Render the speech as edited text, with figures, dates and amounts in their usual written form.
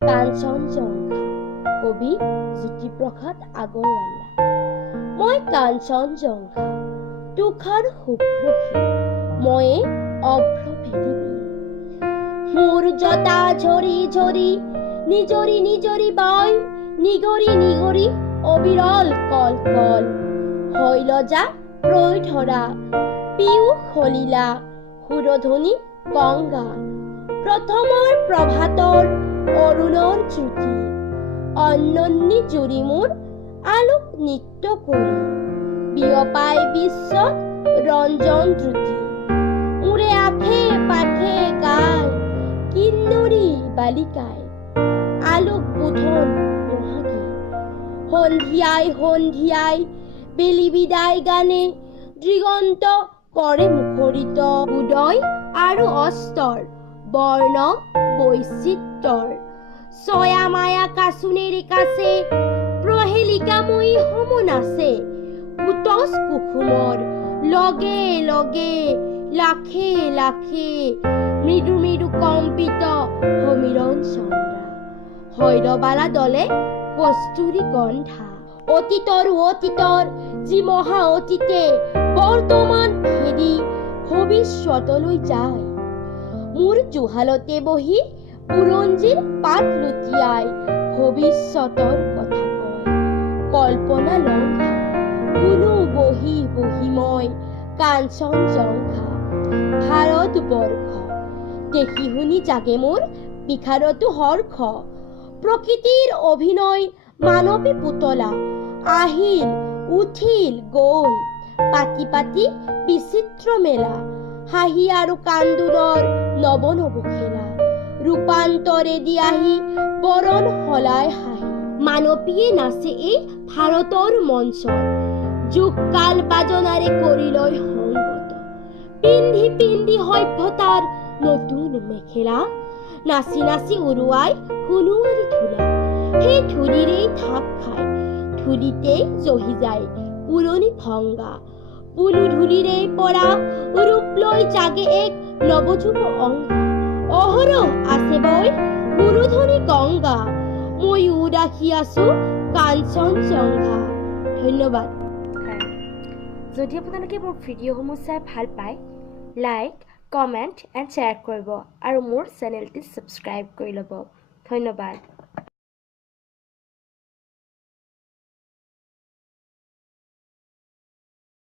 কাঞ্চনজংঘা কবি জ্যোতিপ্ৰসাদ আগৰৱালা। মই কাঞ্চনজংঘা তুষাৰ শুভ্ৰশী ময়ে অভ্ৰ পৃথিৱী। মোৰ জটা ঝৰি ঝৰি নিজৰি নিজৰি বাই নিগৰি নিগৰি অবিৰল কল কল। শৈলজা ৰৈ ধৰা পিয়ুষ সলিলা সুৰধনী গংগা। প্ৰথমৰ প্ৰভাতৰ অৰুণৰ জ্যোতি অন্যন্নী জুৰি মোৰ আলোক নৃত্য কৰি। বিয়পাই বিশ্বত ৰঞ্জন দ্ৰুতি মোৰে আশে পাশে গাই কিন্নৰী বালিকাই আলোক বোধন মহাগী। সন্ধিয়াই সন্ধিয়াই বেলি বিদায় গানে দিগন্ত কৰে মুখৰিত। উদয় আৰু অস্তৰ বৰ্ণ বৈচিত্ৰৰ ছয়া মায়া কাচোনেৰে কাছে প্ৰহেলিকাময়ী সম নাচে। উতচ কুসুমৰ লগে লগে লাখে লাখে মৃদু মৃদু কম্পিত সমীৰণ চন্দ্ৰা। শৈলবালা দলে কস্তুৰী গন্ধা অতীতৰো অতীতৰ যি মহা অতীতে বৰ্তমান খেদি ভৱিষ্যতলৈ যায়। মোৰ জুহালতে বহি বুৰঞ্জীৰ পাত লুটিয়াই ভৱিষ্যতৰ কথা কয়। কল্পনা লংঘা শুনো বহি বহি মই কাঞ্চনজংঘা ভাৰতবৰ্ষ। দেখি শুনি জাগে মোৰ বিষাৰতো হৰ্ষ। প্ৰকৃতিৰ অভিনয় মানৱী পুতলা আহিল উঠিল গ'ল পাতি পাতি বিচিত্ৰ মেলা। হাঁহি আৰু কান্দোনৰ নৱ নৱ খেলা ৰূপান্তৰেদি আহি বৰণ সলাই হাঁহি। মানৱীয়ে নাচে এই ভাৰতৰ মঞ্চত যুগ কাল বাজনাৰে কৰি লৈ সংগত। পিন্ধি পিন্ধি সভ্যতাৰ নতুন মেখেলা নাচি নাচি উৰুৱাই সোণোৱাৰী ধূলা। সেই ধূলিৰেই থাপ খাই ধূলিতেই জহি যায় পুৰণি ভংগা। পুলু ধূলিৰেই পৰা ৰূপ লৈ জাগে এক নৱযুৱ অংগা। অহৰহ আছে বৈ সুৰধনী গংগা ময়ো উদাসী আছো কাঞ্চনজংঘা। ধন্যবাদ। যদি আপোনালোকে মোৰ ভিডিঅ'সমূহ চাই ভাল পায় লাইক কমেণ্ট এণ্ড শ্বেয়াৰ কৰিব আৰু মোৰ চেনেলটি ছাবস্ক্ৰাইব কৰি ল'ব। ধন্যবাদ।